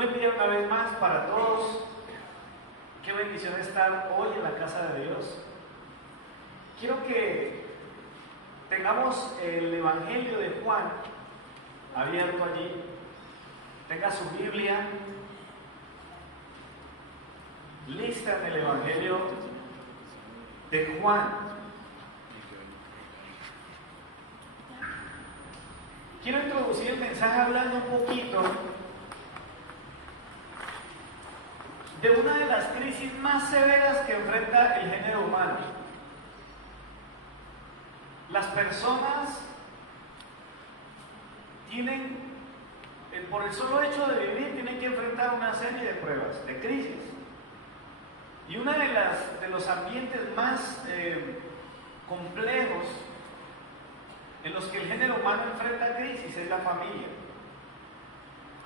Buen día una vez más para todos. Qué bendición estar hoy en la casa de Dios. Quiero que tengamos el Evangelio de Juan abierto allí. Tenga su Biblia lista en el Evangelio de Juan. Quiero introducir el mensaje hablando un poquito de una de las crisis más severas que enfrenta el género humano. Las personas tienen, por el solo hecho de vivir, tienen que enfrentar una serie de pruebas, de crisis. Y uno de los ambientes más complejos en los que el género humano enfrenta crisis es la familia.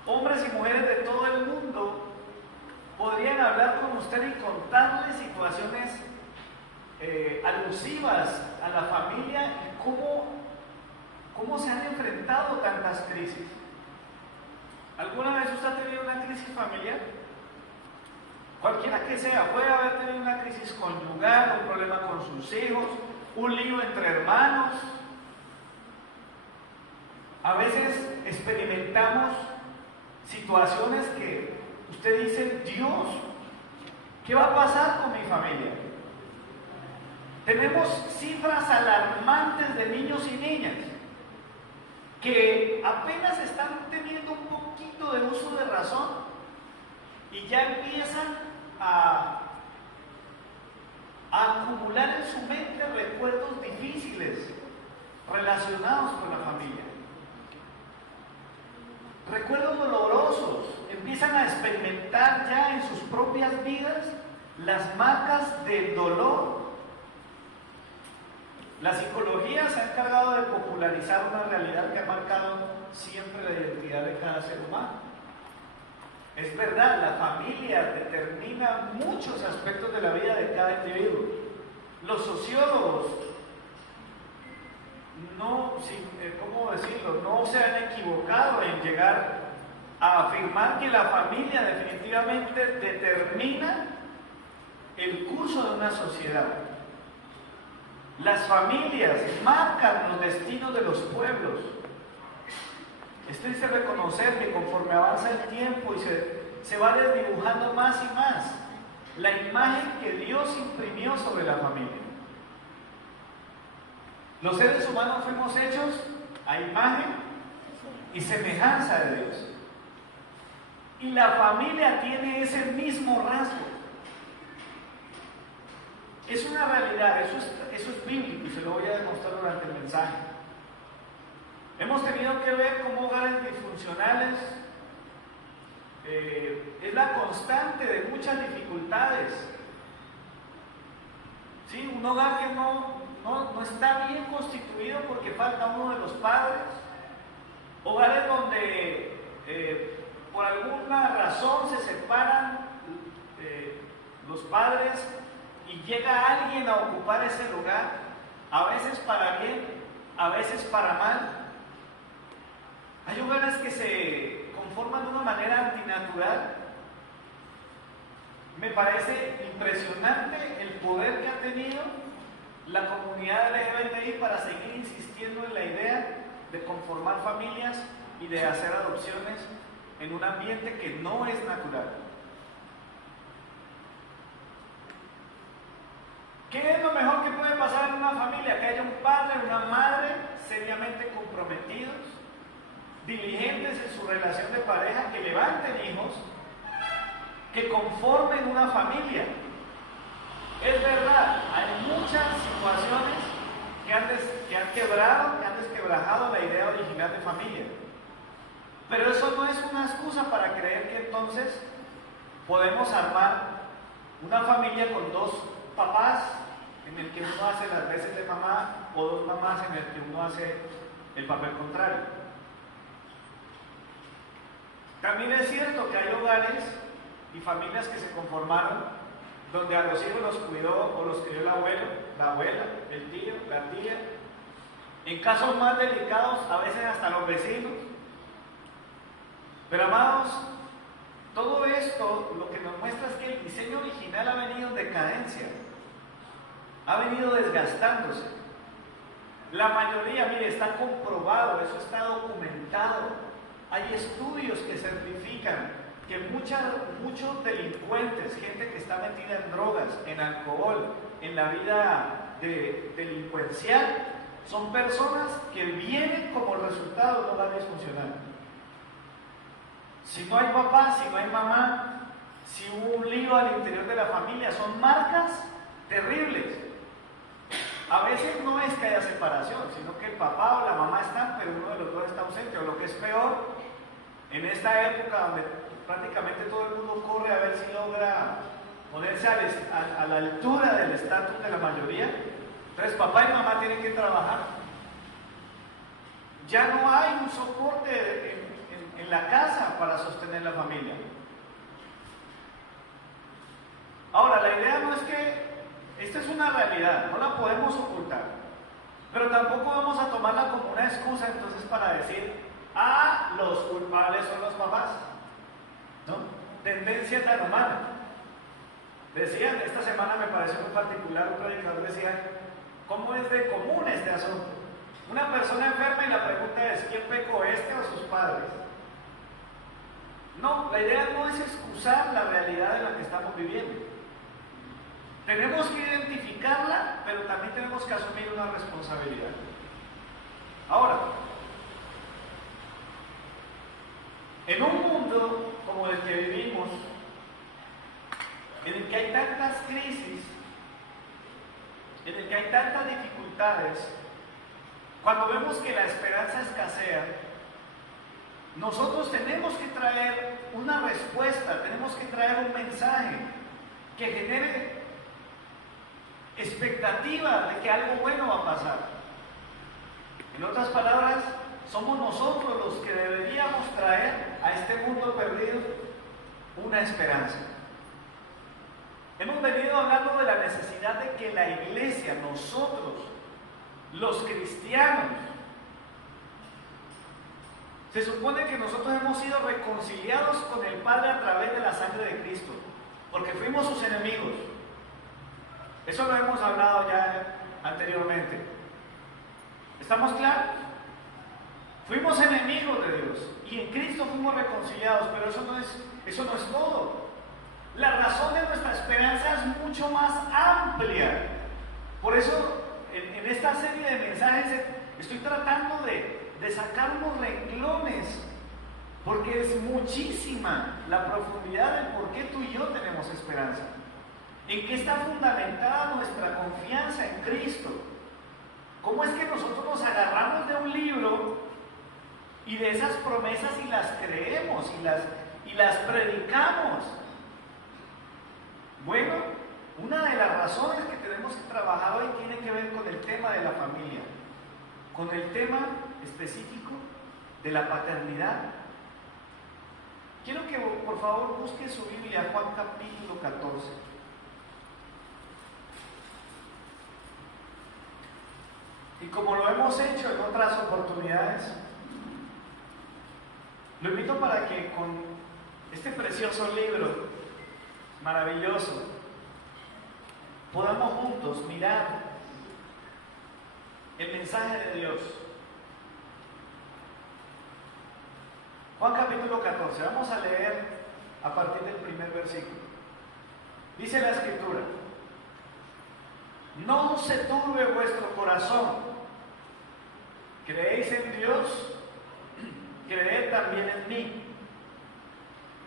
Hombres y mujeres de todo el mundo podrían hablar con usted y contarle situaciones alusivas a la familia y cómo se han enfrentado tantas crisis. ¿Alguna vez usted ha tenido una crisis familiar? Cualquiera que sea, puede haber tenido una crisis conyugal, un problema con sus hijos, un lío entre hermanos. A veces experimentamos situaciones que usted dice: Dios, ¿qué va a pasar con mi familia? Tenemos cifras alarmantes de niños y niñas que apenas están teniendo un poquito de uso de razón y ya empiezan a acumular en su mente recuerdos difíciles relacionados con la familia. Recuerdos dolorosos, empiezan a experimentar ya en sus propias vidas las marcas del dolor. La psicología se ha encargado de popularizar una realidad que ha marcado siempre la identidad de cada ser humano. Es verdad, la familia determina muchos aspectos de la vida de cada individuo. Los sociólogos no se han equivocado en llegar a afirmar que la familia definitivamente determina el curso de una sociedad. Las familias marcan los destinos de los pueblos. Esto dice reconocer que conforme avanza el tiempo y se va desdibujando más y más la imagen que Dios imprimió sobre la familia. Los seres humanos fuimos hechos a imagen y semejanza de Dios. Y la familia tiene ese mismo rasgo. Es una realidad, eso es bíblico y se lo voy a demostrar durante el mensaje. Hemos tenido que ver cómo hogares disfuncionales es la constante de muchas dificultades. ¿Sí? Un hogar que no está bien constituido porque falta uno de los padres. Hogares donde por alguna razón se separan los padres y llega alguien a ocupar ese lugar, a veces para bien, a veces para mal. Hay hogares que se conforman de una manera antinatural. Me parece impresionante el poder que ha tenido la comunidad LGBTI para seguir insistiendo en la idea de conformar familias y de hacer adopciones en un ambiente que no es natural. ¿Qué es lo mejor que puede pasar en una familia? Que haya un padre, una madre seriamente comprometidos, diligentes en su relación de pareja, que levanten hijos, que conformen una familia. Es verdad, hay muchas situaciones que han desquebrajado la idea original de familia. Pero eso no es una excusa para creer que entonces podemos armar una familia con dos papás, en el que uno hace las veces de mamá, o dos mamás en el que uno hace el papel contrario. También es cierto que hay hogares y familias que se conformaron donde a los hijos los cuidó o los crió el abuelo, la abuela, el tío, la tía. En casos más delicados, a veces hasta los vecinos. Pero amados, todo esto lo que nos muestra es que el diseño original ha venido en decadencia, ha venido desgastándose. La mayoría, mire, está comprobado, eso está documentado. Hay estudios que certifican que muchos delincuentes, gente que está metida en drogas, en alcohol, en la vida delincuencial, son personas que vienen como resultado de un hogar disfuncional. Si no hay papá, si no hay mamá, si hubo un lío al interior de la familia, son marcas terribles. A veces no es que haya separación, sino que el papá o la mamá están, pero uno de los dos está ausente, o lo que es peor, en esta época donde prácticamente todo el mundo corre a ver si logra ponerse a la altura del estatus de la mayoría, entonces papá y mamá tienen que trabajar. Ya no hay un soporte en la casa para sostener la familia. Ahora, la idea no es que esta es una realidad, no la podemos ocultar, pero tampoco vamos a tomarla como una excusa entonces para decir, los culpables son los papás, ¿no? Tendencia tan humana. Decían, esta semana me pareció muy particular, un predicador decía, ¿cómo es de común este asunto? Una persona enferma y la pregunta es, ¿quién pecó, este o sus padres? No, la idea no es excusar la realidad en la que estamos viviendo. Tenemos que identificarla, pero también tenemos que asumir una responsabilidad. Ahora, en un mundo como el que vivimos, en el que hay tantas crisis, en el que hay tantas dificultades, cuando vemos que la esperanza escasea, nosotros tenemos que traer una respuesta, tenemos que traer un mensaje que genere expectativa de que algo bueno va a pasar. En otras palabras, somos nosotros los que deberíamos traer a este mundo perdido una esperanza. Hemos venido hablando de la necesidad de que la iglesia, nosotros, los cristianos, se supone que nosotros hemos sido reconciliados con el Padre a través de la sangre de Cristo, porque fuimos sus enemigos. Eso lo hemos hablado ya anteriormente. ¿Estamos claros? Fuimos enemigos de Dios y en Cristo fuimos reconciliados, pero eso no es todo. La razón de nuestra esperanza es mucho más amplia. Por eso, en esta serie de mensajes estoy tratando de sacar unos renglones, porque es muchísima la profundidad del por qué tú y yo tenemos esperanza. ¿En qué está fundamentada nuestra confianza en Cristo? ¿Cómo es que nosotros nos agarramos de un libro y de esas promesas y las creemos y las predicamos? Bueno, una de las razones que tenemos que trabajar hoy tiene que ver con el tema de la familia, con el tema específico de la paternidad. Quiero que por favor busque su Biblia, Juan capítulo 14. Y como lo hemos hecho en otras oportunidades, lo invito para que con este precioso libro, maravilloso, podamos juntos mirar el mensaje de Dios. Juan capítulo 14, vamos a leer a partir del primer versículo. Dice la Escritura: no se turbe vuestro corazón. ¿Creéis en Dios? Creed también en mí.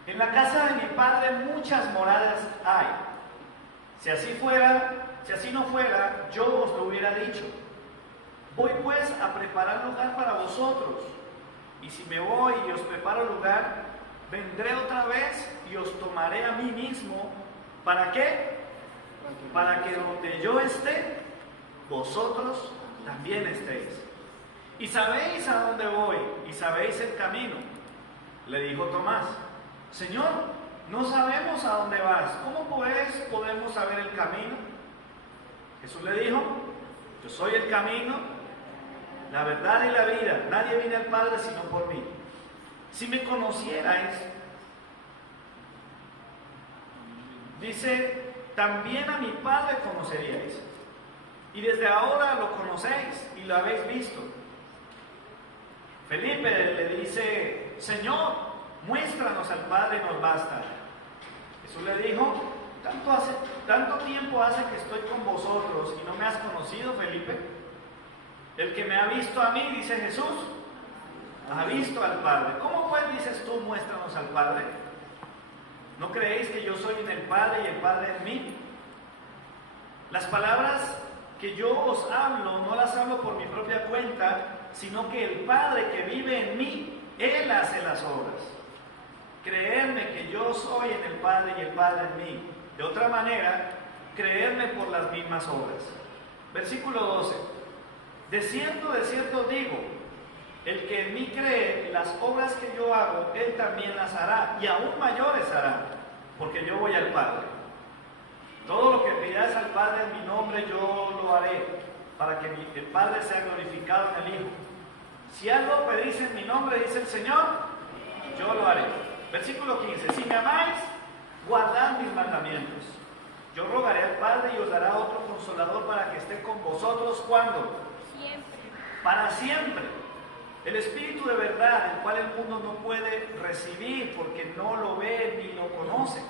En la casa de mi Padre muchas moradas hay. Si así no fuera, yo os lo hubiera dicho. Voy pues a preparar lugar para vosotros. Y si me voy y os preparo lugar, vendré otra vez y os tomaré a mí mismo. ¿Para qué? Para que donde yo esté, vosotros también estéis. Y sabéis a dónde voy, y sabéis el camino. Le dijo Tomás: Señor, no sabemos a dónde vas, ¿cómo pues podemos saber el camino? Jesús le dijo: yo soy el camino, la verdad y la vida. Nadie viene al Padre sino por mí. Si me conocierais, dice, también a mi Padre conoceríais, y desde ahora lo conocéis y lo habéis visto. Felipe le dice, Señor, muéstranos al Padre y nos basta. Jesús le dijo, tanto tiempo hace que estoy con vosotros y no me has conocido, Felipe. El que me ha visto a mí, dice Jesús, ha visto al Padre. ¿Cómo pues dices tú, muéstranos al Padre? ¿No creéis que yo soy en el Padre y el Padre en mí? Las palabras que yo os hablo, no las hablo por mi propia cuenta, sino que el Padre que vive en mí, Él hace las obras. Creedme que yo soy en el Padre y el Padre en mí. De otra manera, creedme por las mismas obras. Versículo 12. De cierto digo, el que en mí cree, las obras que yo hago, él también las hará, y aún mayores hará, porque yo voy al Padre. Todo lo que pidáis al Padre en mi nombre, yo lo haré, para que el Padre sea glorificado en el Hijo. Si algo pedís en mi nombre, dice el Señor, yo lo haré. Versículo 15. Si me amáis, guardad mis mandamientos. Yo rogaré al Padre y os dará otro consolador para que esté con vosotros. ¿Cuándo? Siempre. Para siempre. El Espíritu de verdad, el cual el mundo no puede recibir porque no lo ve ni lo conoce.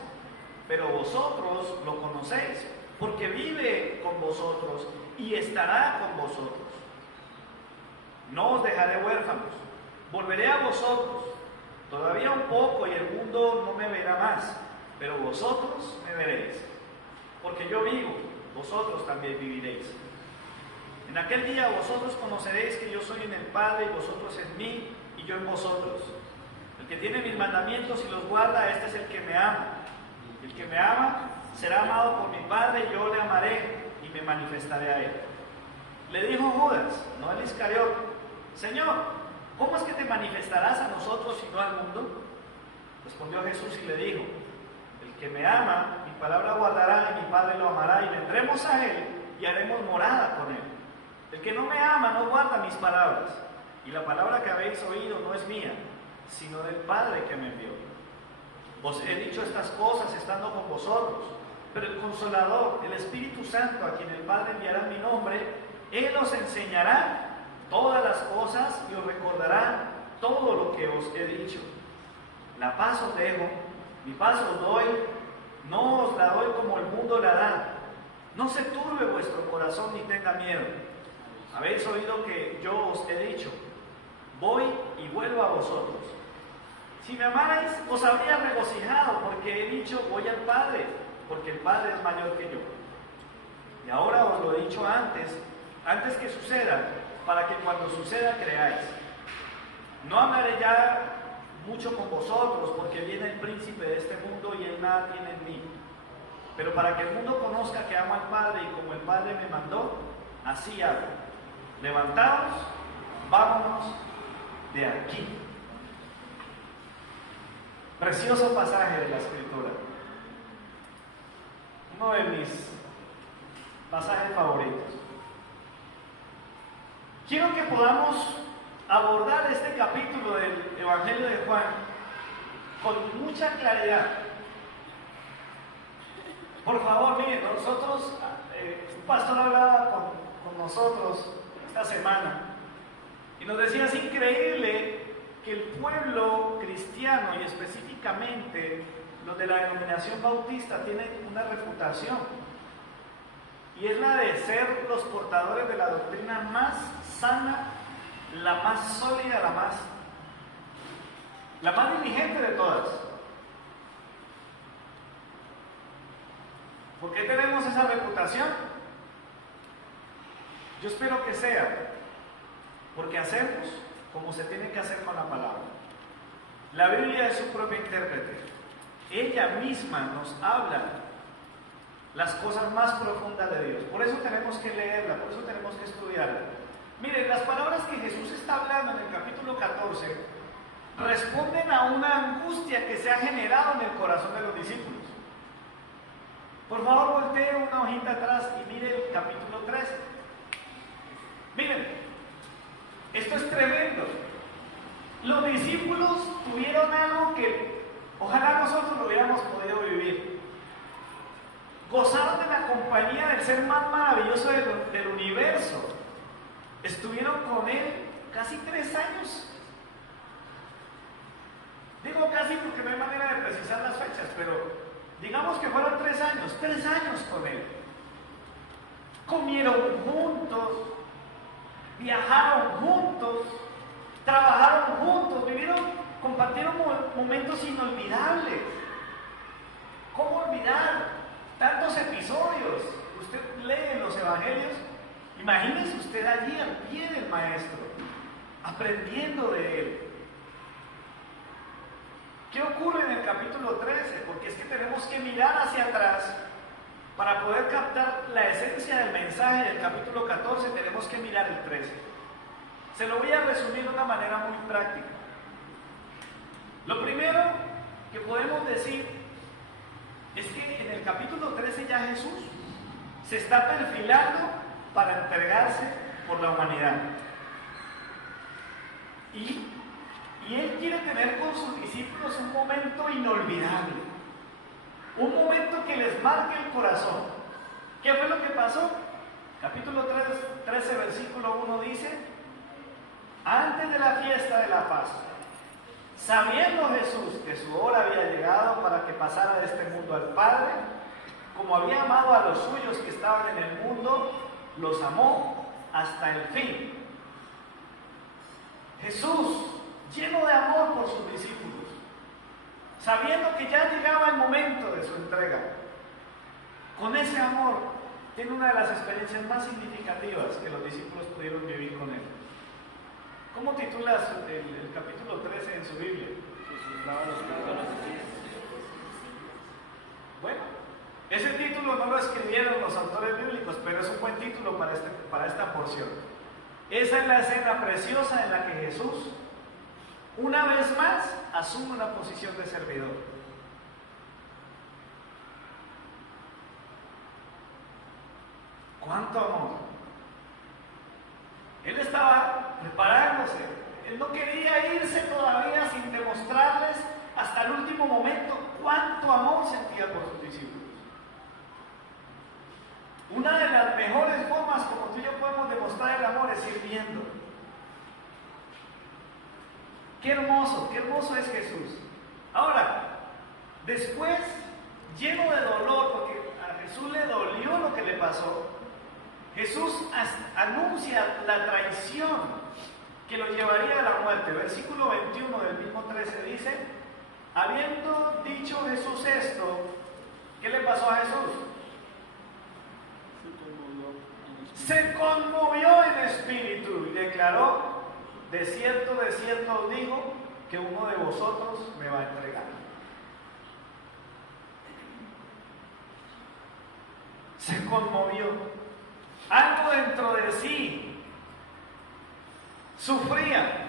Pero vosotros lo conocéis, porque vive con vosotros y estará con vosotros. No os dejaré huérfanos, volveré a vosotros. Todavía un poco y el mundo no me verá más, pero vosotros me veréis. Porque yo vivo, vosotros también viviréis. En aquel día vosotros conoceréis que yo soy en el Padre y vosotros en mí y yo en vosotros. El que tiene mis mandamientos y los guarda, este es el que me ama. El que me ama será amado por mi Padre y yo le amaré y me manifestaré a él. Le dijo Judas, no el Iscariote, Señor, ¿cómo es que te manifestarás a nosotros y no al mundo? Respondió Jesús y le dijo, el que me ama, mi palabra guardará y mi Padre lo amará y vendremos a él y haremos morada con él. El que no me ama no guarda mis palabras, y la palabra que habéis oído no es mía, sino del Padre que me envió. Os he dicho estas cosas estando con vosotros, pero el Consolador, el Espíritu Santo, a quien el Padre enviará en mi nombre, Él os enseñará todas las cosas y os recordará todo lo que os he dicho. La paz os dejo, mi paz os doy, no os la doy como el mundo la da. No se turbe vuestro corazón ni tenga miedo. Habéis oído que yo os he dicho, voy y vuelvo a vosotros. Si me amarais, os habría regocijado, porque he dicho, voy al Padre, porque el Padre es mayor que yo. Y ahora os lo he dicho antes que suceda, para que cuando suceda creáis. No hablaré ya mucho con vosotros, porque viene el príncipe de este mundo y él nada tiene en mí. Pero para que el mundo conozca que amo al Padre y como el Padre me mandó, así hago. Levantaos, vámonos de aquí. Precioso pasaje de la Escritura. Uno de mis pasajes favoritos. Quiero que podamos abordar este capítulo del Evangelio de Juan con mucha claridad. Por favor, miren, nosotros, un pastor hablaba con nosotros esta semana y nos decía, es increíble que el pueblo cristiano y específicamente los de la denominación bautista tienen una reputación, y es la de ser los portadores de la doctrina más sana, la más sólida, la más diligente de todas. ¿Por qué tenemos esa reputación? Yo espero que sea porque hacemos como se tiene que hacer con la palabra. La Biblia es su propia intérprete. Ella misma nos habla las cosas más profundas de Dios. Por eso tenemos que leerla, por eso tenemos que estudiarla. Miren, las palabras que Jesús está hablando en el capítulo 14 responden a una angustia que se ha generado en el corazón de los discípulos. Por favor, voltee una hojita atrás y mire el capítulo 13. Miren, esto es tremendo. Los discípulos tuvieron algo que ojalá nosotros lo hubiéramos podido vivir. gozaron de la compañía del ser más maravilloso del universo. Estuvieron con él casi 3 años. Digo casi porque no hay manera de precisar las fechas, pero digamos que fueron 3 años, 3 años con él. Comieron juntos, viajaron juntos, trabajaron juntos, compartieron momentos inolvidables. ¿Cómo olvidar tantos episodios? Usted lee en los evangelios, imagínese usted allí al pie del maestro, aprendiendo de él. ¿Qué ocurre en el capítulo 13? Porque es que tenemos que mirar hacia atrás para poder captar la esencia del mensaje del capítulo 14. Tenemos que mirar el 13. Se lo voy a resumir de una manera muy práctica. Lo primero que podemos decir es que en el capítulo 13 ya Jesús se está perfilando para entregarse por la humanidad. Y Él quiere tener con sus discípulos un momento inolvidable, un momento que les marque el corazón. ¿Qué fue lo que pasó? Capítulo 13, versículo 1 dice: antes de la fiesta de la Pascua, sabiendo Jesús que su hora había llegado para que pasara de este mundo al Padre, como había amado a los suyos que estaban en el mundo, los amó hasta el fin. Jesús, lleno de amor por sus discípulos, sabiendo que ya llegaba el momento de su entrega, con ese amor tiene una de las experiencias más significativas que los discípulos pudieron vivir con él. ¿Cómo titulas el capítulo 13 en su Biblia? Bueno, ese título no lo escribieron los autores bíblicos, pero es un buen título para esta porción. Esa es la escena preciosa en la que Jesús, una vez más, asume una posición de servidor. ¿Cuánto amor? Él estaba preparándose. Él no quería irse todavía sin demostrarles hasta el último momento cuánto amor sentía por sus discípulos. Una de las mejores formas como tú y yo podemos demostrar el amor es sirviendo. Qué hermoso es Jesús. Ahora, después, lleno de dolor, porque a Jesús le dolió lo que le pasó, Jesús anuncia la traición que lo llevaría a la muerte. Versículo 21 del mismo 13 dice: habiendo dicho Jesús esto, ¿qué le pasó a Jesús? Se conmovió en espíritu y declaró: de cierto os digo, que uno de vosotros me va a entregar. Se conmovió. Algo dentro de sí sufría.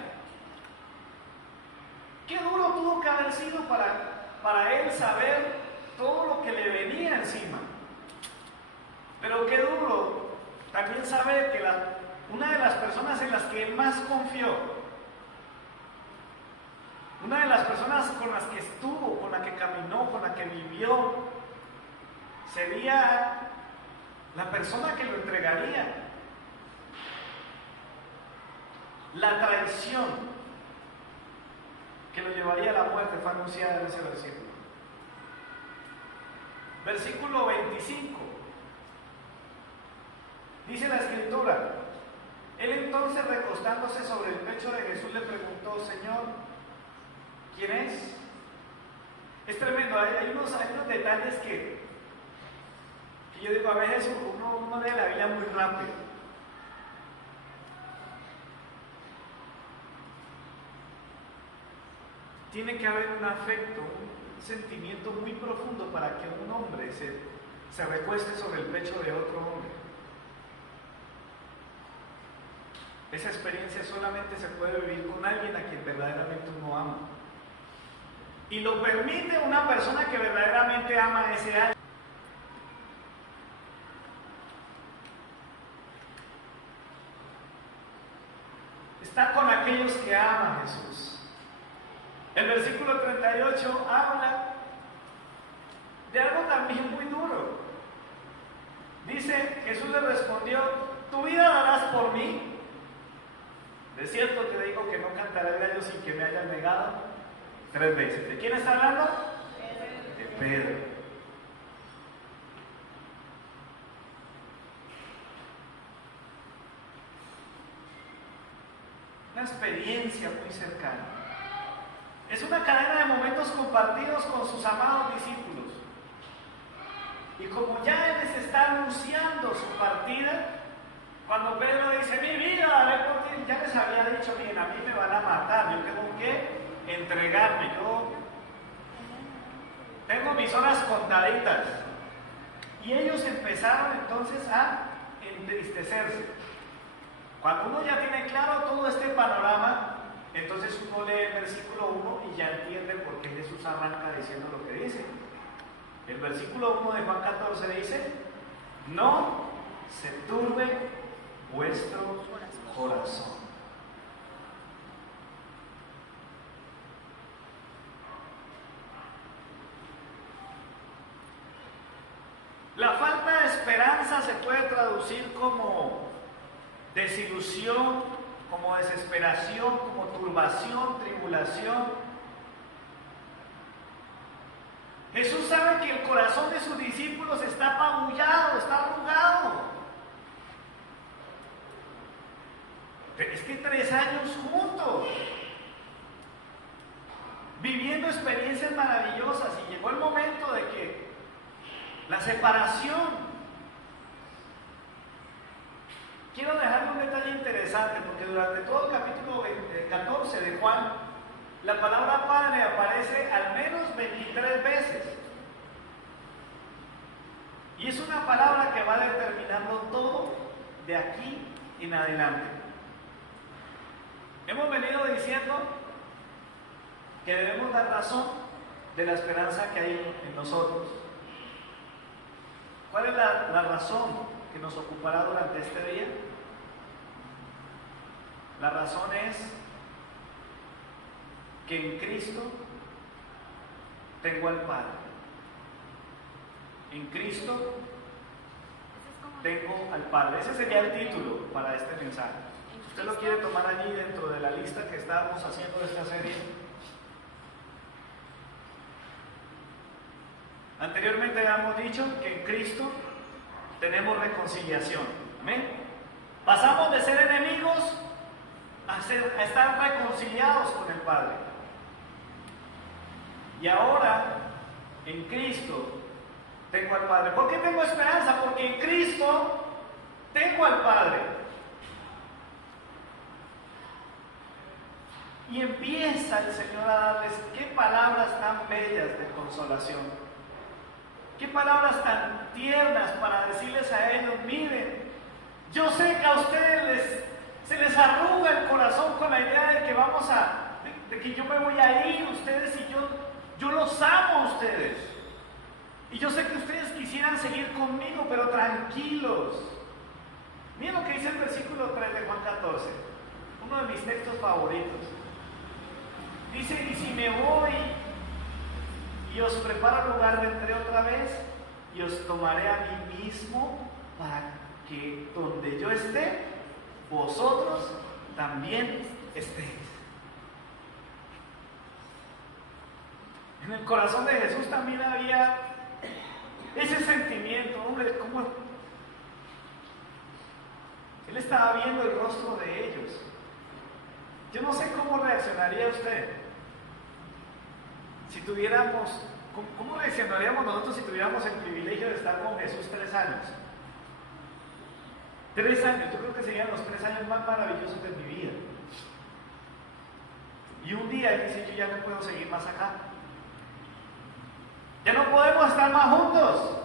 Qué duro tuvo que haber sido para él saber todo lo que le venía encima. Pero qué duro también saber que una de las personas en las que él más confió, una de las personas con las que estuvo, con la que caminó, con la que vivió, sería la persona que lo entregaría. La traición que lo llevaría a la muerte fue anunciada en ese versículo. Versículo 25. Dice la Escritura: él entonces, recostándose sobre el pecho de Jesús, le preguntó: Señor, ¿quién es? Es tremendo, hay unos detalles que yo digo, a veces uno lee la Biblia muy rápido. Tiene que haber un afecto, un sentimiento muy profundo para que un hombre se recueste sobre el pecho de otro hombre. Esa experiencia solamente se puede vivir con alguien a quien verdaderamente uno ama. Y lo permite una persona que verdaderamente ama a ese alguien. Está con aquellos que aman a Jesús. El versículo 38 habla de algo también muy duro. dice, Jesús le respondió, ¿tu vida darás por mí? De cierto te digo que no cantaré el gallo sin que me hayan negado 3 veces. ¿De quién está hablando? De Pedro. Una experiencia muy cercana. Es una cadena de momentos compartidos con sus amados discípulos. Y como ya Él les está anunciando su partida, cuando Pedro dice, mi vida daré por ti, ya les había dicho, miren, a mí me van a matar, yo tengo que entregarme, yo tengo mis horas contaditas. Y ellos empezaron entonces a entristecerse. Cuando uno ya tiene claro todo este panorama, entonces uno lee el versículo 1 y ya entiende por qué Jesús arranca diciendo lo que dice. El versículo 1 de Juan 14 dice, no se turbe vuestro corazón. La falta de esperanza se puede traducir como desilusión, como desesperación, como turbación, tribulación. Jesús sabe que el corazón de sus discípulos está apabullado, está arrugado. Pero es que 3 años juntos, viviendo experiencias maravillosas, y llegó el momento de que la separación. Quiero dejarle un detalle interesante, porque durante todo el capítulo 14 de Juan, la palabra Padre aparece al menos 23 veces. Y es una palabra que va determinando todo de aquí en adelante. Hemos venido diciendo que debemos dar razón de la esperanza que hay en nosotros. ¿Cuál es la razón que nos ocupará durante este día? La razón es que en Cristo tengo al Padre. En Cristo tengo al Padre. Ese sería el título para este mensaje. Si usted lo quiere tomar allí dentro de la lista que estábamos haciendo de esta serie. Anteriormente habíamos dicho que en Cristo tenemos reconciliación. ¿Amén? Pasamos de ser enemigos a estar reconciliados con el Padre. Y ahora, en Cristo, tengo al Padre. ¿Por qué tengo esperanza? Porque en Cristo tengo al Padre. Y empieza el Señor a darles qué palabras tan bellas de consolación. Qué palabras tan tiernas para decirles a ellos, miren, yo sé que a ustedes se les arruga el corazón con la idea de que de que yo me voy a ir, ustedes y yo los amo a ustedes. Y yo sé que ustedes quisieran seguir conmigo, pero tranquilos. Miren lo que dice el versículo 3 de Juan 14, uno de mis textos favoritos. Dice, y si me voy y os preparo lugar, vendré otra vez y os tomaré a mí mismo para que donde yo esté, vosotros también estéis. En el corazón de Jesús también había ese sentimiento, hombre, ¿cómo? Él estaba viendo el rostro de ellos. Yo no sé cómo reaccionaría usted si tuviéramos, ¿cómo reaccionaríamos nosotros si tuviéramos el privilegio de estar con Jesús 3 años? 3 años, yo creo que serían los 3 años más maravillosos de mi vida. Y un día Él dice, yo ya no puedo seguir más acá. Ya no podemos estar más juntos.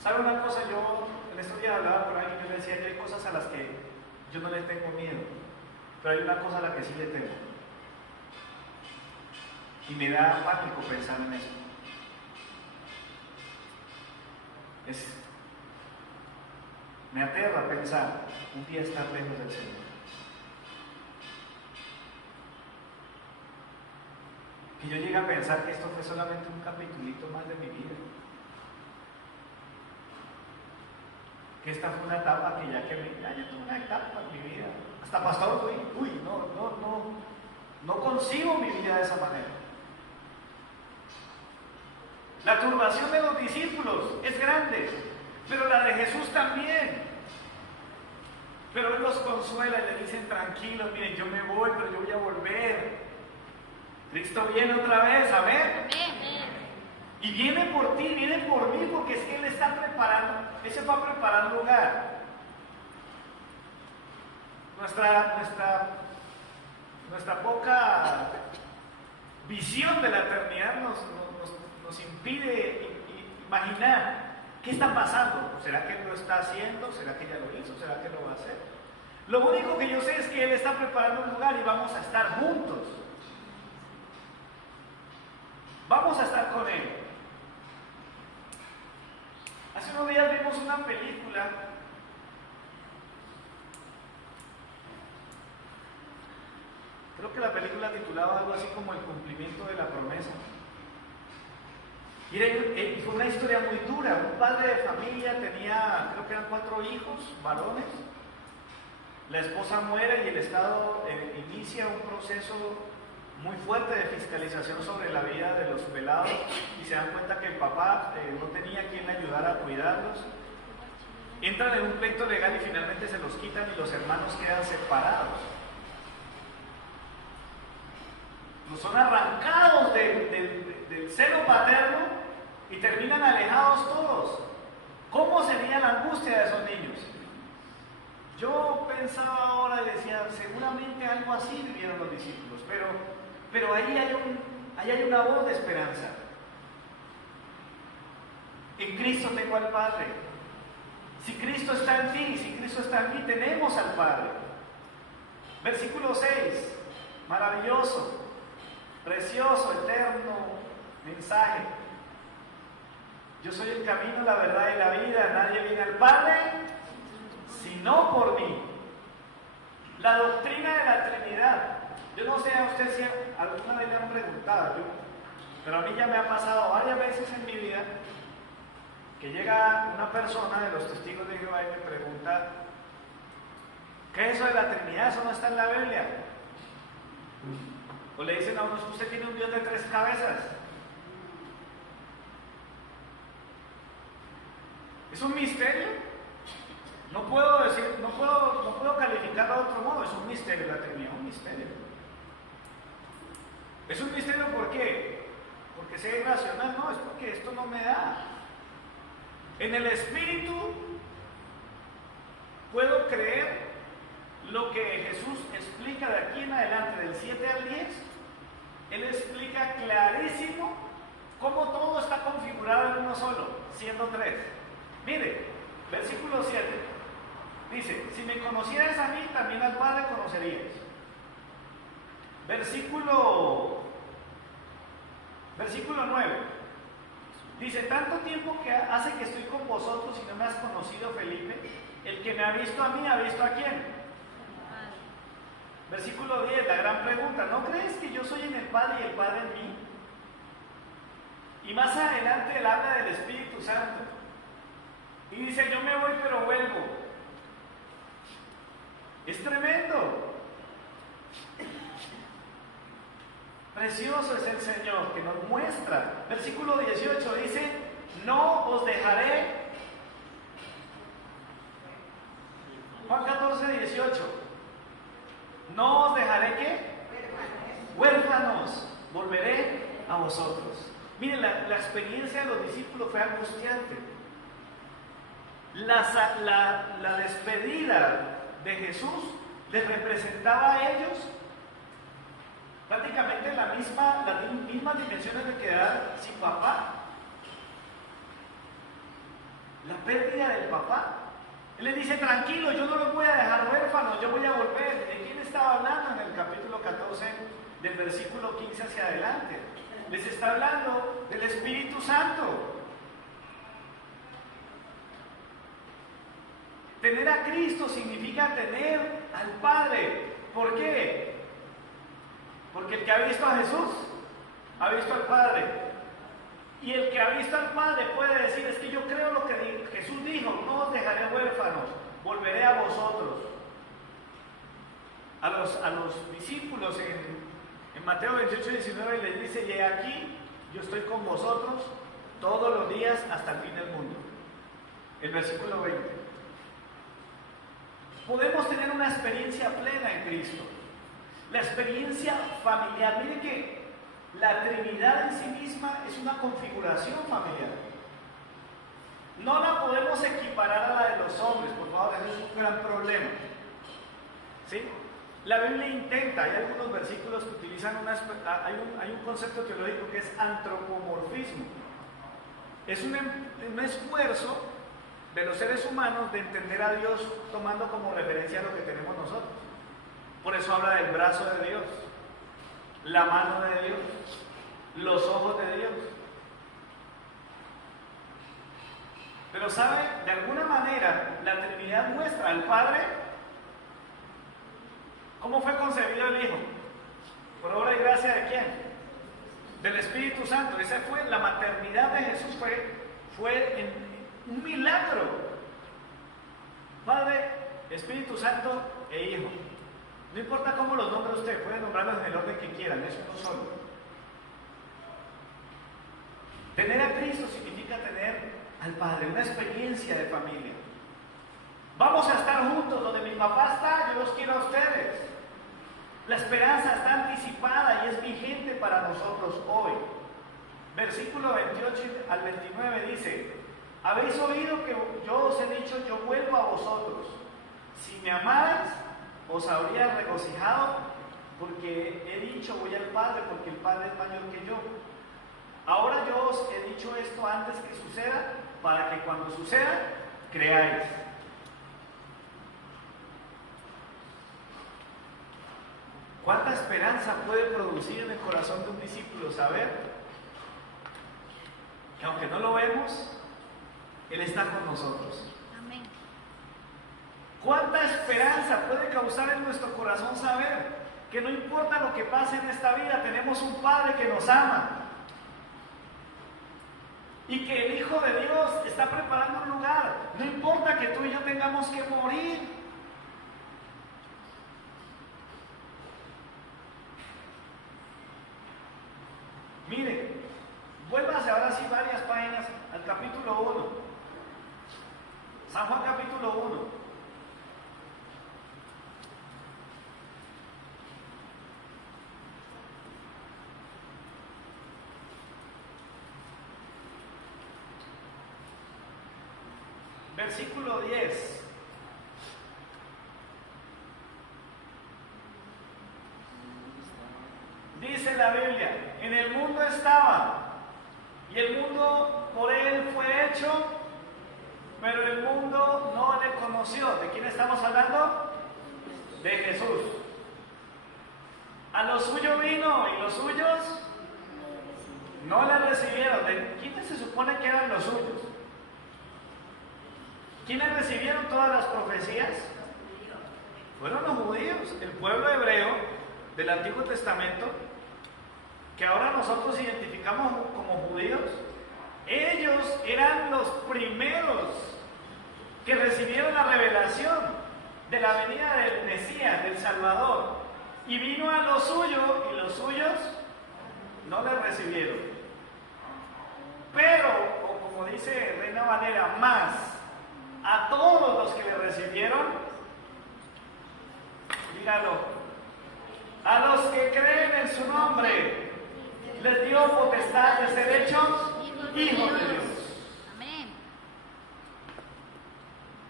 ¿Sabe una cosa? Yo en estos días hablaba por ahí y yo le decía que hay cosas a las que yo no le tengo miedo, pero hay una cosa a la que sí le temo. Y me da pánico pensar en eso. Me aterra pensar un día estar lejos del Señor. Que yo llegue a pensar que esto fue solamente un capitulito más de mi vida. que esta fue una etapa que ya yo tuve una etapa en mi vida. Hasta pastor fui, no concibo mi vida de esa manera. La turbación de los discípulos es grande, pero la de Jesús también. Pero Él los consuela y le dicen, tranquilos, miren, yo me voy, pero yo voy a volver. Cristo viene otra vez, amén. Y viene por ti, viene por mí, porque es que Él está preparando, Él se va a preparar un lugar. Nuestra poca visión de la eternidad nos impide imaginar qué está pasando. ¿Será que Él lo está haciendo? ¿Será que ya lo hizo? ¿Será que lo va a hacer? Lo único que yo sé es que Él está preparando un lugar y vamos a estar juntos. Vamos a estar con Él. Hace unos días vimos una película creo que la película titulaba algo así como El cumplimiento de la promesa. Y fue una historia muy dura. Un padre de familia tenía, creo que eran 4 hijos, varones. La esposa muere y el Estado inicia un proceso muy fuerte de fiscalización sobre la vida de los pelados y se dan cuenta que el papá no tenía quien le ayudara a cuidarlos. Entran en un pleito legal y finalmente se los quitan y los hermanos quedan separados. Los son arrancados del seno paterno y terminan alejados todos. ¿Cómo sería la angustia de esos niños? Yo pensaba ahora y decía, seguramente algo así vivieron los discípulos, pero ahí hay una voz de esperanza. En Cristo tengo al Padre. Si Cristo está en ti, si Cristo está en mí, tenemos al Padre. Versículo 6, maravilloso, precioso, eterno mensaje. Yo soy el camino, la verdad y la vida. Nadie viene al Padre sino por mí. La doctrina de la Trinidad. Yo no sé a usted si alguna vez le han preguntado, pero a mí ya me ha pasado varias veces en mi vida que llega una persona de los testigos de Jehová y me pregunta, ¿qué es eso de la Trinidad? Eso no está en la Biblia. O le dicen a uno, usted tiene un Dios de 3 cabezas. ¿Es un misterio? No puedo calificarlo de otro modo. Es un misterio la Trinidad, un misterio. ¿Es un misterio por qué? ¿Porque sea irracional? No, es porque esto no me da. En el Espíritu puedo creer lo que Jesús explica de aquí en adelante, del 7 al 10. Él explica clarísimo cómo todo está configurado en uno solo, siendo 3. Mire, versículo 7. Dice, si me conocieras a mí, también al Padre conocerías. Versículo 9. Dice, tanto tiempo que hace que estoy con vosotros y no me has conocido, Felipe. El que me ha visto a mí, ¿ha visto a quién? Versículo 10, la gran pregunta. ¿No crees que yo soy en el Padre y el Padre en mí? Y más adelante él habla del Espíritu Santo. Y dice, yo me voy pero vuelvo. Es tremendo. Precioso es el Señor que nos muestra. Versículo 18 dice, no os dejaré. Juan 14, 18. No os dejaré ¿qué? Huérfanos. Volveré a vosotros. Miren, la experiencia de los discípulos fue angustiante. La despedida de Jesús les representaba a ellos prácticamente las mismas dimensiones de quedar sin papá. La pérdida del papá. Él les dice, tranquilo, yo no los voy a dejar huérfanos, yo voy a volver. ¿De quién estaba hablando en el capítulo 14, del versículo 15 hacia adelante? Les está hablando del Espíritu Santo. Tener a Cristo significa tener al Padre. ¿Por qué? Porque el que ha visto a Jesús, ha visto al Padre. Y el que ha visto al Padre puede decir, es que yo creo lo que Jesús dijo, no os dejaré huérfanos. vosotros. A los discípulos en Mateo 28, 19 les dice: y aquí yo estoy con vosotros todos los días hasta el fin del mundo. El versículo 20. Podemos tener una experiencia plena en Cristo. La experiencia familiar. Miren que la Trinidad en sí misma es una configuración familiar. No la podemos equiparar a la de los hombres, por favor, eso es un gran problema. ¿Sí? La Biblia intenta, hay algunos versículos que utilizan hay un concepto teológico que es antropomorfismo. Es un esfuerzo de los seres humanos de entender a Dios tomando como referencia lo que tenemos nosotros. Por eso habla del brazo de Dios, la mano de Dios, los ojos de Dios. Pero ¿sabe? De alguna manera la Trinidad muestra al Padre cómo fue concebido el Hijo. ¿Por obra y gracia de quién? Del Espíritu Santo. Esa fue la maternidad de Jesús, fue un milagro. Padre, Espíritu Santo e Hijo. No importa cómo los nombre usted, puede nombrarlos en el orden que quieran, es uno solo. Tener a Cristo significa tener al Padre, una experiencia de familia. Vamos a estar juntos, donde mi papá está, yo los quiero a ustedes. La esperanza está anticipada y es vigente para nosotros hoy. Versículo 28 al 29 dice: habéis oído que yo os he dicho, yo vuelvo a vosotros. Si me amarais, os habría regocijado, porque he dicho, voy al Padre, porque el Padre es mayor que yo. Ahora yo os he dicho esto antes que suceda, para que cuando suceda, creáis. ¿Cuánta esperanza puede producir en el corazón de un discípulo saber que aunque no lo vemos, Él está con nosotros? Amén. ¿Cuánta esperanza puede causar en nuestro corazón saber que no importa lo que pase en esta vida, tenemos un Padre que nos ama? Y que el Hijo de Dios está preparando un lugar. No importa que tú y yo tengamos que morir. Mire, vuélvase ahora sí varias páginas al capítulo 1. San Juan capítulo 1. Versículo 10. Dice la Biblia: en el mundo estaba, y el mundo por él fue hecho, pero el mundo no le conoció. ¿De quién estamos hablando? De Jesús. A lo suyo vino, y los suyos no le recibieron. ¿De quiénes se supone que eran los suyos? ¿Quiénes recibieron todas las profecías? Fueron los judíos, el pueblo hebreo del Antiguo Testamento, que ahora nosotros identificamos como judíos. Ellos eran los primeros que recibieron la revelación de la venida del Mesías, del Salvador, y vino a lo suyo, y los suyos no le recibieron. Pero, o como dice Reina Valera, más a todos los que le recibieron, dígalo, a los que creen en su nombre, les dio potestad de ser hechos hijos de Dios. Amén.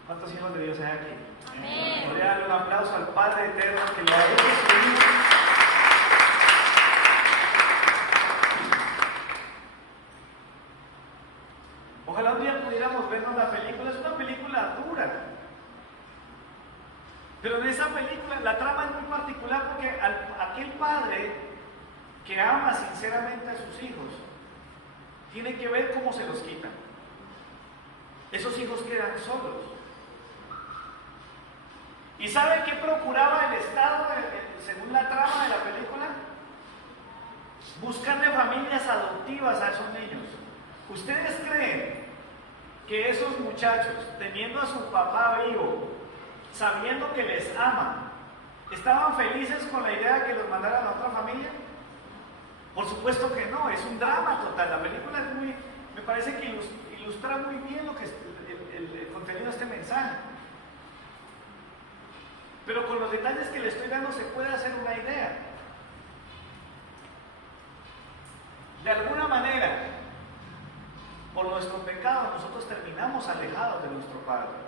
¿Cuántos hijos de Dios hay aquí? Amén. Voy a darle un aplauso al Padre Eterno que le ha hecho su hijo. Ojalá un día pudiéramos vernos la película. Es una película dura, pero en esa película la trama es muy particular, porque aquel padre que ama sinceramente a sus hijos tiene que ver cómo se los quitan. Esos hijos quedan solos. ¿Y sabe qué procuraba el Estado según la trama de la película? Buscarle familias adoptivas a esos niños. ¿Ustedes creen que esos muchachos, teniendo a su papá vivo, sabiendo que les ama, ¿estaban felices con la idea de que los mandaran a otra familia? Por supuesto que no, es un drama total. La película es me parece que ilustra muy bien lo que es el contenido de este mensaje. Pero con los detalles que le estoy dando se puede hacer una idea. De alguna manera, por nuestro pecado, nosotros terminamos alejados de nuestro Padre.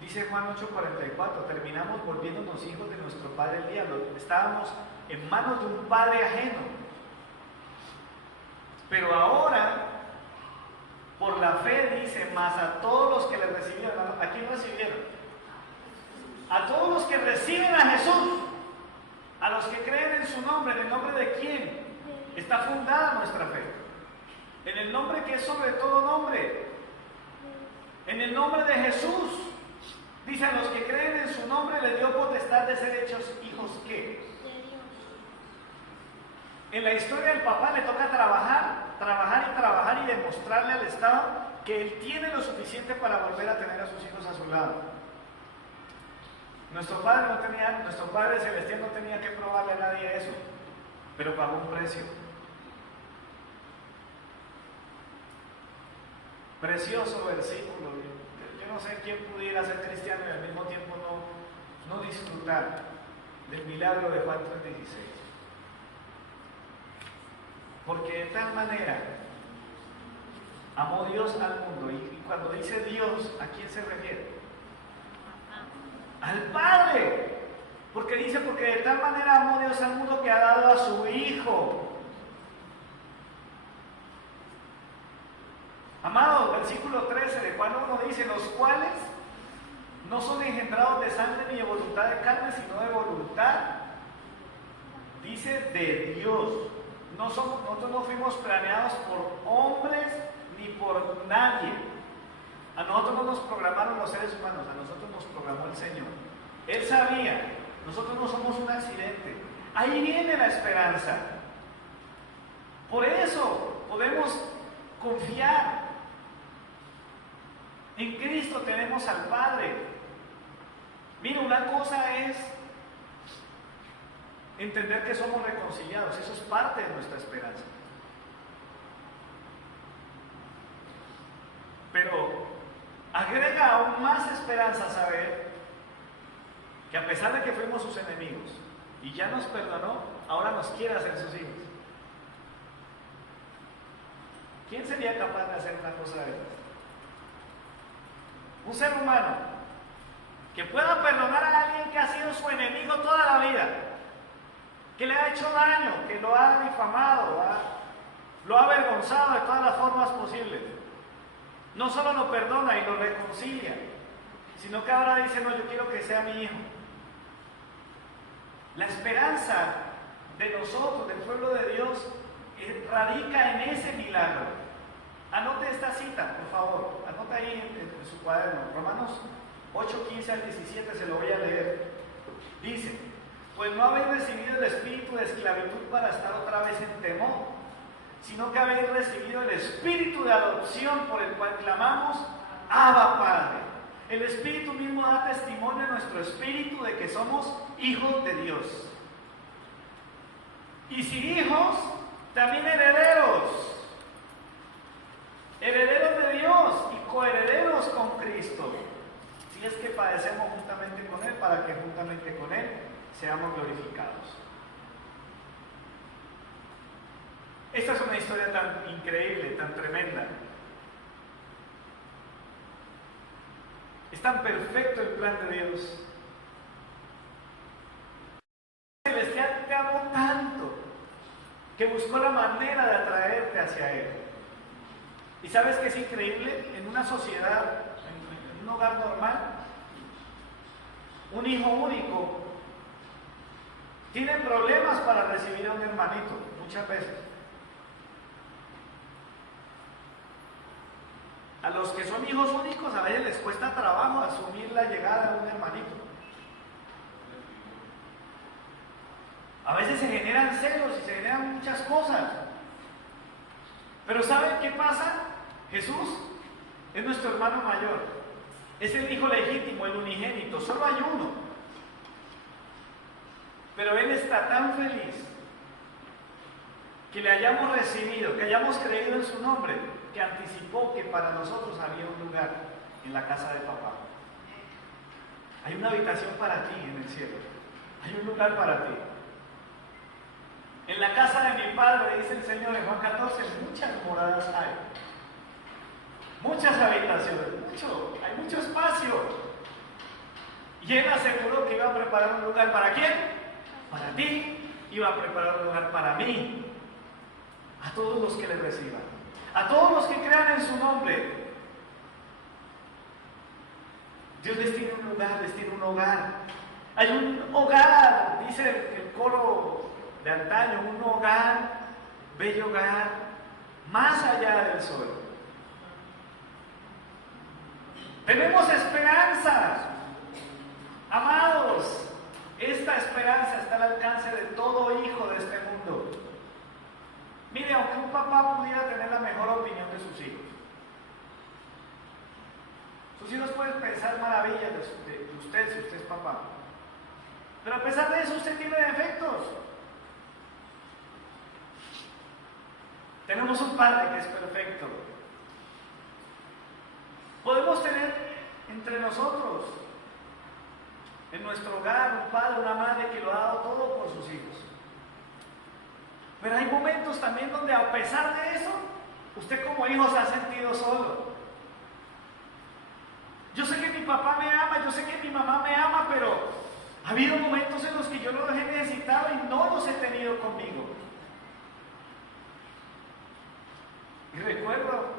Dice Juan 8:44, terminamos volviéndonos hijos de nuestro padre el diablo. Estábamos en manos de un padre ajeno. Pero ahora, por la fe, dice, más a todos los que le recibieron. ¿A quién recibieron? A todos los que reciben a Jesús, a los que creen en su nombre. ¿En el nombre de quién está fundada nuestra fe? En el nombre que es sobre todo nombre, en el nombre de Jesús. Dice, a los que creen en su nombre le dio potestad de ser hechos hijos, ¿qué? En la historia del papá le toca trabajar y demostrarle al Estado que él tiene lo suficiente para volver a tener a sus hijos a su lado. Nuestro Padre Celestial no tenía que probarle a nadie eso, pero pagó un precio. Precioso versículo. Yo no sé quién pudiera ser cristiano y al mismo tiempo no disfrutar del milagro de Juan 3:16. Porque de tal manera amó Dios al mundo. Y cuando dice Dios, ¿a quién se refiere? Al Padre. Porque dice, porque de tal manera amó Dios al mundo que ha dado a su Hijo. Amados, versículo 13 de Juan 1 dice, los cuales no son engendrados de sangre ni de voluntad de carne, sino de voluntad, dice, de Dios. Nosotros no fuimos planeados por hombres ni por nadie. A nosotros no nos programaron los seres humanos, a nosotros nos programó el Señor. Él sabía, nosotros no somos un accidente. Ahí viene la esperanza. Por eso podemos confiar. En Cristo tenemos al Padre. Mira, una cosa es entender que somos reconciliados, eso es parte de nuestra esperanza. Pero agrega aún más esperanza saber que a pesar de que fuimos sus enemigos y ya nos perdonó, ahora nos quiere hacer sus hijos. ¿Quién sería capaz de hacer una cosa de estas? Un ser humano que pueda perdonar a alguien que ha sido su enemigo toda la vida, que le ha hecho daño, que lo ha difamado, lo ha avergonzado de todas las formas posibles. No solo lo perdona y lo reconcilia, sino que ahora dice, no, yo quiero que sea mi hijo. La esperanza de nosotros, del pueblo de Dios, radica en ese milagro. Anote esta cita, por favor, anote ahí en su cuaderno, Romanos 8:15 al 17, se lo voy a leer. Dice, pues no habéis recibido el espíritu de esclavitud para estar otra vez en temor, sino que habéis recibido el espíritu de adopción por el cual clamamos, Abba Padre. El Espíritu mismo da testimonio a nuestro espíritu de que somos hijos de Dios. Y si hijos, también herederos. Herederos de Dios y coherederos con Cristo. Si es que padecemos juntamente con Él, para que juntamente con Él seamos glorificados. Esta es una historia tan increíble, tan tremenda. Es tan perfecto el plan de Dios. El Celestial te amó tanto que buscó la manera de atraerte hacia Él. ¿Y sabes qué es increíble? En una sociedad, en un hogar normal, un hijo único tiene problemas para recibir a un hermanito, muchas veces. A los que son hijos únicos a veces les cuesta trabajo asumir la llegada de un hermanito. A veces se generan celos y se generan muchas cosas. Pero ¿saben qué pasa? Jesús es nuestro hermano mayor, es el hijo legítimo, el unigénito, solo hay uno. Pero Él está tan feliz que le hayamos recibido, que hayamos creído en su nombre, que anticipó que para nosotros había un lugar en la casa de papá. Hay una habitación para ti en el cielo, hay un lugar para ti. En la casa de mi Padre, dice el Señor en Juan 14, muchas moradas hay, muchas habitaciones, hay mucho espacio. Y Él aseguró que iba a preparar un lugar ¿para quién? Para ti. Iba a preparar un lugar para mí, a todos los que le reciban, a todos los que crean en su nombre. Dios les tiene un lugar, les tiene un hogar. Hay un hogar, dice el coro de antaño, un hogar, bello hogar, más allá del sol. Tenemos esperanza, amados. Esta esperanza está al alcance de todo hijo de este mundo. Mire, aunque un papá pudiera tener la mejor opinión de sus hijos pueden pensar maravillas de usted si usted es papá, pero a pesar de eso usted tiene defectos. Tenemos un Padre que es perfecto. Podemos tener entre nosotros, en nuestro hogar, un padre, una madre que lo ha dado todo por sus hijos. Pero hay momentos también donde a pesar de eso, usted como hijo se ha sentido solo. Yo sé que mi papá me ama, yo sé que mi mamá me ama, pero ha habido momentos en los que yo los he necesitado y no los he tenido conmigo. Y recuerdo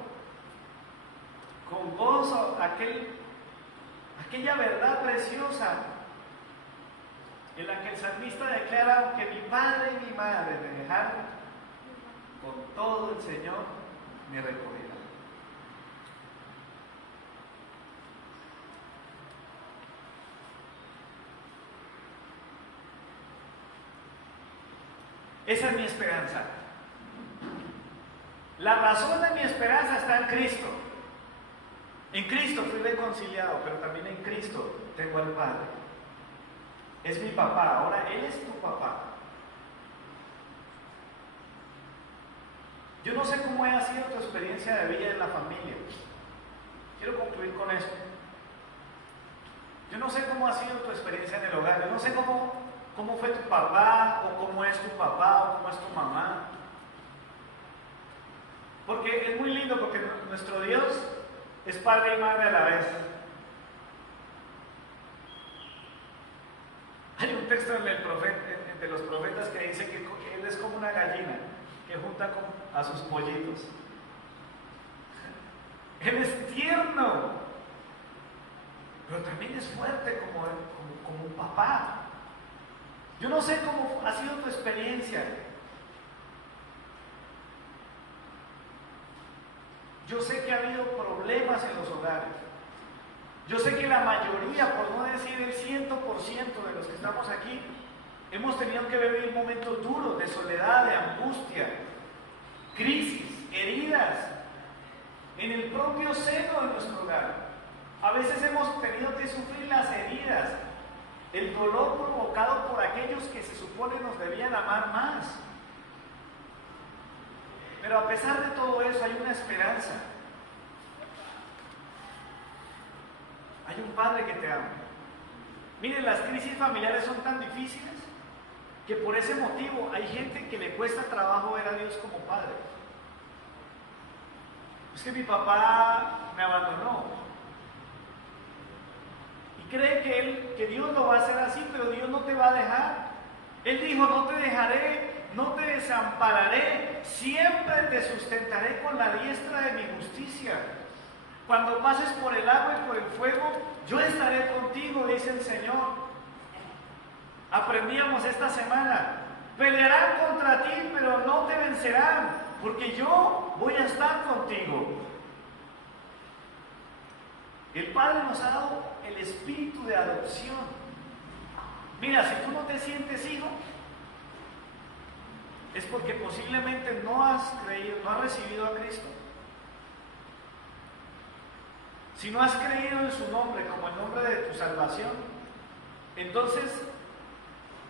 con gozo aquella verdad preciosa en la que el salmista declara: que mi padre y mi madre me dejaron, con todo el Señor me recogerá. Esa es mi esperanza. La razón de mi esperanza está en Cristo. En Cristo fui reconciliado, pero también en Cristo tengo al Padre. Es mi papá, ahora Él es tu papá. Yo no sé cómo ha sido tu experiencia de vida en la familia. Quiero concluir con eso. Yo no sé cómo ha sido tu experiencia en el hogar. Yo no sé cómo fue tu papá, o cómo es tu papá, o cómo es tu mamá. Porque es muy lindo, porque nuestro Dios es padre y madre a la vez. Hay un texto entre los profetas que dice que Él es como una gallina que junta a sus pollitos. Él es tierno, pero también es fuerte como un papá. Yo no sé cómo ha sido tu experiencia. Yo sé que ha habido problemas en los hogares. Yo sé que la mayoría, por no decir el 100% de los que estamos aquí, hemos tenido que vivir momentos duros de soledad, de angustia, crisis, heridas, en el propio seno de nuestro hogar. A veces hemos tenido que sufrir las heridas, el dolor provocado por aquellos que se supone nos debían amar más. Pero a pesar de todo eso hay una esperanza. Hay un Padre que te ama. Miren, las crisis familiares son tan difíciles que por ese motivo hay gente que le cuesta trabajo ver a Dios como Padre. Es que mi papá me abandonó. Y cree que Dios lo va a hacer así, pero Dios no te va a dejar. Él dijo: no te dejaré, no te desampararé, siempre te sustentaré con la diestra de mi justicia. Cuando pases por el agua y por el fuego, yo estaré contigo, dice el Señor. Aprendíamos esta semana: pelearán contra ti, pero no te vencerán, porque yo voy a estar contigo. El Padre nos ha dado el espíritu de adopción. Mira, si tú no te sientes hijo, es porque posiblemente no has creído, no has recibido a Cristo. si no has creído en su nombre como el nombre de tu salvación, entonces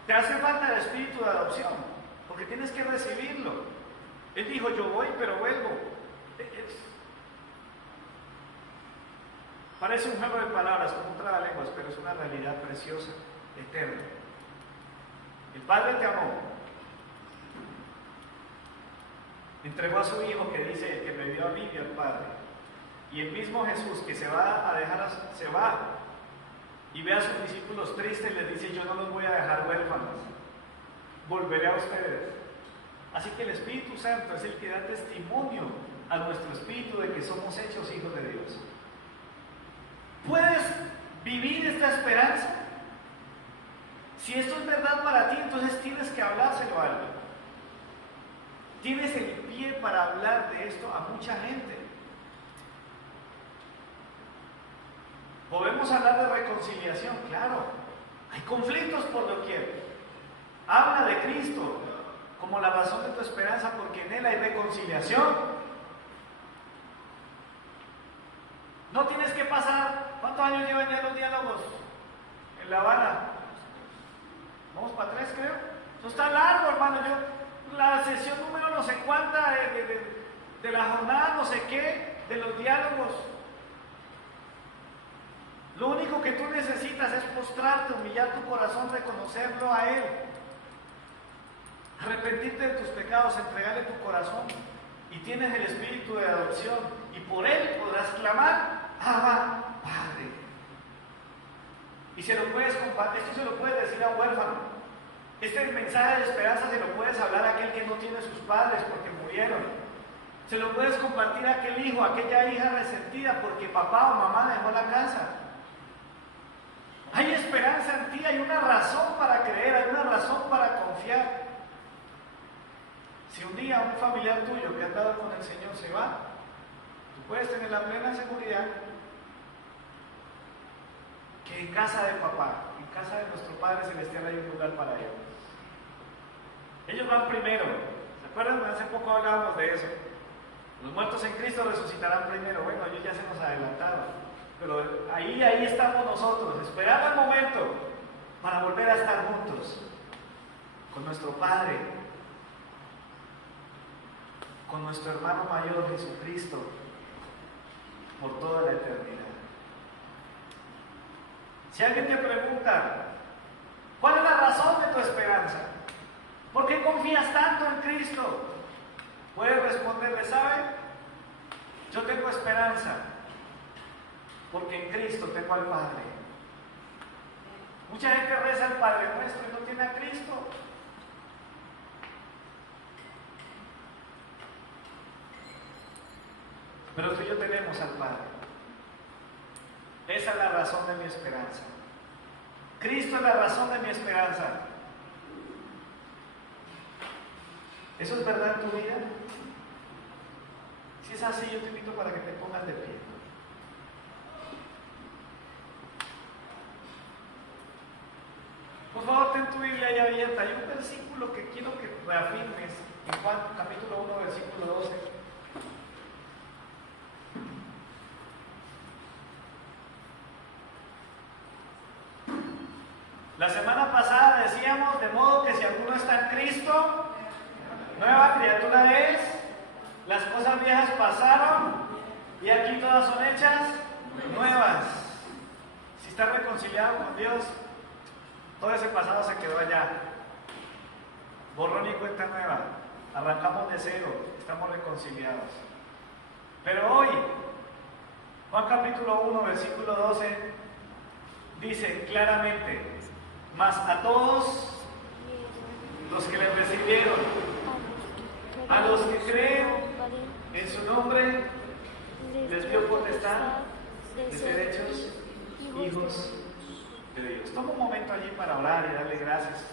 te hace falta el espíritu de adopción, porque tienes que recibirlo. Él dijo, yo voy, pero vuelvo. Parece un juego de palabras, como un trabalenguas, pero es una realidad preciosa, eterna. El Padre te amó, entregó a su Hijo, que dice, el que me dio a mí y al Padre. Y el mismo Jesús, que se va y ve a sus discípulos tristes, les dice, yo no los voy a dejar huérfanos, volveré a ustedes. Así que el Espíritu Santo es el que da testimonio a nuestro espíritu de que somos hechos hijos de Dios. ¿Puedes vivir esta esperanza? Si esto es verdad para ti, entonces tienes que hablárselo a alguien. Tienes el pie para hablar de esto a mucha gente. Podemos hablar de reconciliación, claro. Hay conflictos por doquier. Habla de Cristo como la razón de tu esperanza, porque en Él hay reconciliación. No tienes que pasar. ¿Cuántos años llevan ya los diálogos en La Habana? Vamos para 3, creo. Eso está largo, hermano. La sesión número no sé cuánta de la jornada, no sé qué, de los diálogos. Lo único que tú necesitas es postrarte, humillar tu corazón, reconocerlo a Él, arrepentirte de tus pecados, entregarle tu corazón, y tienes el espíritu de adopción, y por Él podrás clamar, Abba, Padre. Y se lo puedes compartir, esto se lo puedes decir a un huérfano. Este mensaje de esperanza se lo puedes hablar a aquel que no tiene sus padres porque murieron. Se lo puedes compartir a aquel hijo, a aquella hija resentida porque papá o mamá dejó la casa. Hay esperanza en ti, hay una razón para creer, hay una razón para confiar. Si un día un familiar tuyo que ha andado con el Señor se va, tú puedes tener la plena seguridad que en casa de papá, en casa de nuestro Padre Celestial hay un lugar para ellos. Ellos van primero. ¿Se acuerdan? Hace poco hablábamos de eso. Los muertos en Cristo resucitarán primero. Bueno, ellos ya se nos adelantaron. Pero ahí estamos nosotros, esperando el momento para volver a estar juntos con nuestro Padre, con nuestro hermano mayor Jesucristo, por toda la eternidad. Si alguien te pregunta, ¿cuál es la razón de tu esperanza? ¿Por qué confías tanto en Cristo? Puedes responderle, ¿sabe? Yo tengo esperanza, porque en Cristo tengo al Padre. Mucha gente reza al Padre Nuestro y no tiene a Cristo. Pero tú y yo tenemos al Padre. Esa es la razón de mi esperanza. Cristo es la razón de mi esperanza. ¿Eso es verdad en tu vida? Si es así, yo te invito para que te pongas de pie. Por favor, ten tu Biblia ahí abierta. Hay un versículo que quiero que reafirmes en Juan capítulo 1, versículo 12. La semana pasada decíamos, de modo que si alguno está en Cristo, nueva criatura es, las cosas viejas pasaron y aquí todas son hechas nuevas. Si estás reconciliado con Dios, todo ese pasado se quedó allá. Borrón y cuenta nueva. Arrancamos de cero, estamos reconciliados. Pero hoy, Juan capítulo 1, versículo 12, dice claramente, mas a todos los que le recibieron, a los que creen en su nombre, les dio potestad de ser hechos hijos de Dios. Toma un momento allí para orar y darle gracias